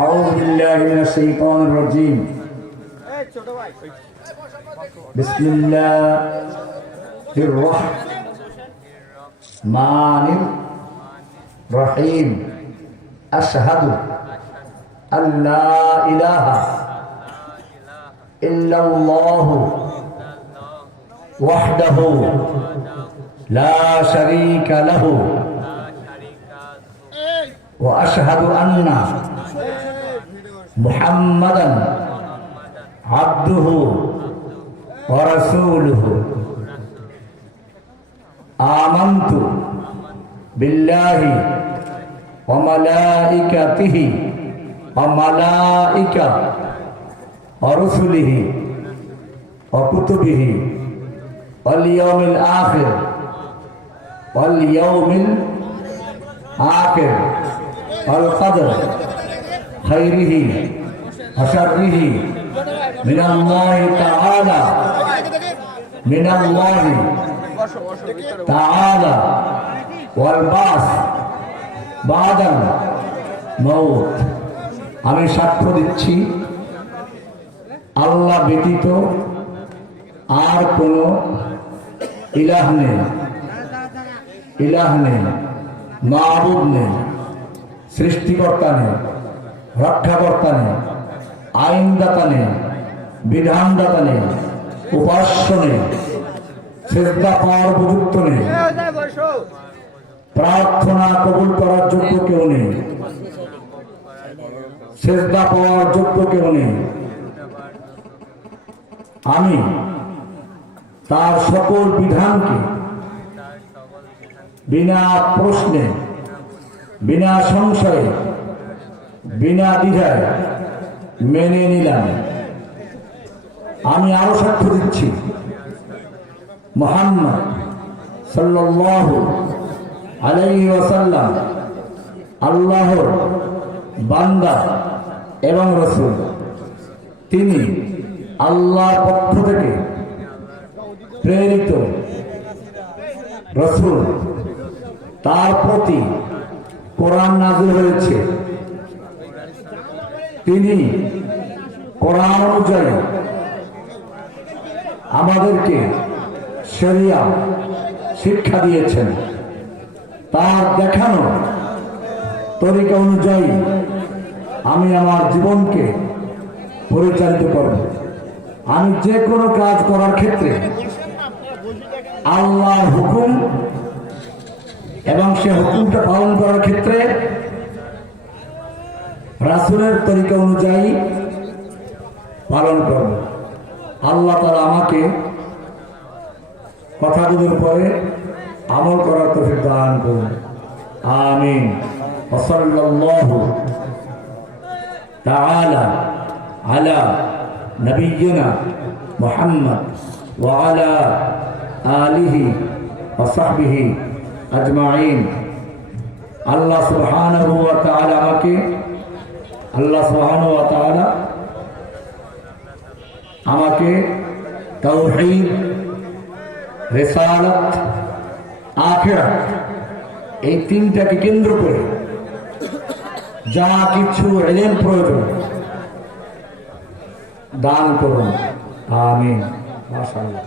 أعوذ بالله من الشيطان الرجيم. بسم الله الرحمن الرحيم. أشهد أن لا إله إلا الله وحده لا شريك له وأشهد أن محمدا عبده ورسوله. آمنت بالله وملائكته ورسله وكتبه واليوم الآخر والقدر خيره وشره من الله تعالى والبعث بعد الموت. আমি সাক্ষ্য দিচ্ছি আল্লাহ ব্যতীত আর কোনো ইলাহ নেই, মাবুদ নেই, সৃষ্টিকর্তা নেই, রক্ষাকর্তা নেই, আইনদাতা নেই, বিধানদাতা নেই, উপাস্য নেই, সিজদা পাওয়ার উপযুক্ত নেই, প্রার্থনা কবুল করার যোগ্য কেউ নেই, সিজদা পাওয়ার যোগ্য কেউ নেই। আমি তার সকল বিধানকে বিনা প্রশ্নে, বিনা সংশয়ে, বিনা দ্বিধায় মেনে নিলাম। আমি আরো সাক্ষ্য দিচ্ছি মুহাম্মদ সাল্লাল্লাহু আলাইহি ওয়াসাল্লাম আল্লাহর বান্দা এবং রাসূল। তিনি আল্লাহর পক্ষ থেকে প্রেরিত রাসূল। তার প্রতি কোরআন নাযিল হয়েছে। তিনি কোরআন অনুযায়ী আমাদেরকে শরিয়া শিক্ষা দিয়েছেন। তার দেখানো তরিকা অনুযায়ী আমি আমার জীবনকে পরিচালিত করব। আমি যে কোনো কাজ করার ক্ষেত্রে আল্লাহর হুকুম এবং সে হুকুমটা পালন করার ক্ষেত্রে রাসূলের তরিকা অনুযায়ী পালন করব। আল্লাহ তাআলা আমাকে কথাগুলোর পরে আমল করার তৌফিক দান করুন। আমিন। ওয়া সাল্লাল্লাহু তাআলা আলা নবিয়্যিনা মুহাম্মদ ওয়া আলা আলিহি ওয়া সাহবিহি আজমাইন। আল্লাহ সুবহানাহু ওয়া তাআলা আমাকে তাওহীদ, রিসালাত, আখিরাত এই তিনটাকে কেন্দ্র করে যা কিছু ইলম প্রয়োজন দান করুন। আমিন। মাশাআল্লাহ।